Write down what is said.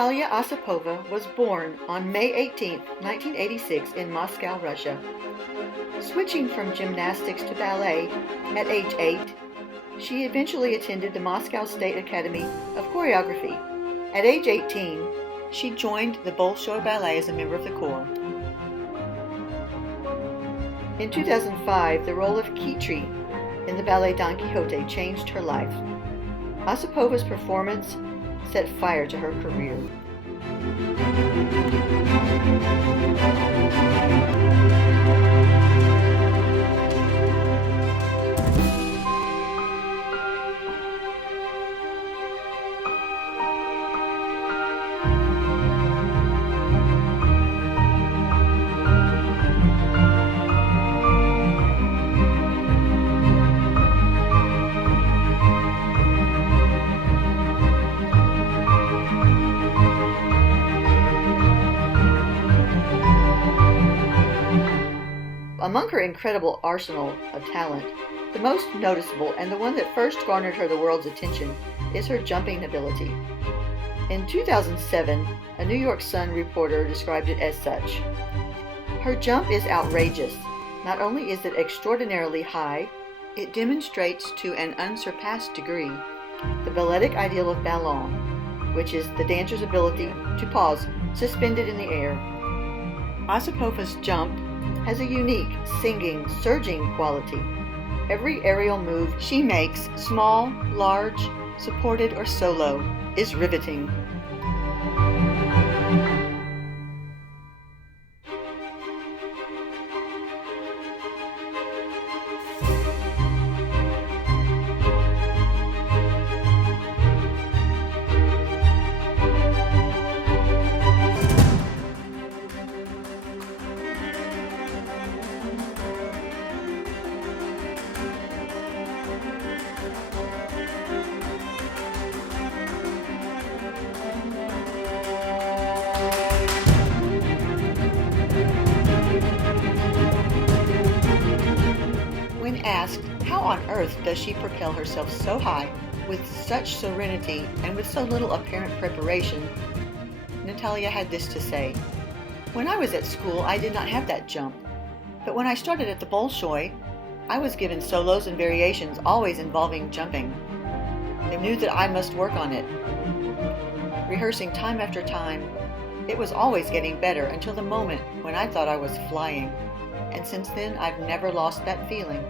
Natalia Osipova was born on May 18, 1986 in Moscow, Russia. Switching from gymnastics to ballet at age 8, she eventually attended the Moscow State Academy of Choreography. At age 18, she joined the Bolshoi Ballet as a member of the corps. In 2005, the role of Kitri in the ballet Don Quixote changed her life. Osipova's performance set fire to her career. Among her incredible arsenal of talent, the most noticeable and the one that first garnered her the world's attention is her jumping ability. In 2007, a New York Sun reporter described it as such. Her jump is outrageous. Not only is it extraordinarily high, it demonstrates to an unsurpassed degree the balletic ideal of ballon, which is the dancer's ability to pause suspended in the air. Osipova's jump has a unique, singing, surging quality. Every aerial move she makes, small, large, supported, or solo, is riveting. When asked how on earth does she propel herself so high with such serenity and with so little apparent preparation, Natalia had this to say: "When I was at school, I did not have that jump. But when I started at the Bolshoi, I was given solos and variations always involving jumping. I knew that I must work on it. Rehearsing time after time, it was always getting better until the moment when I thought I was flying. And since then, I've never lost that feeling."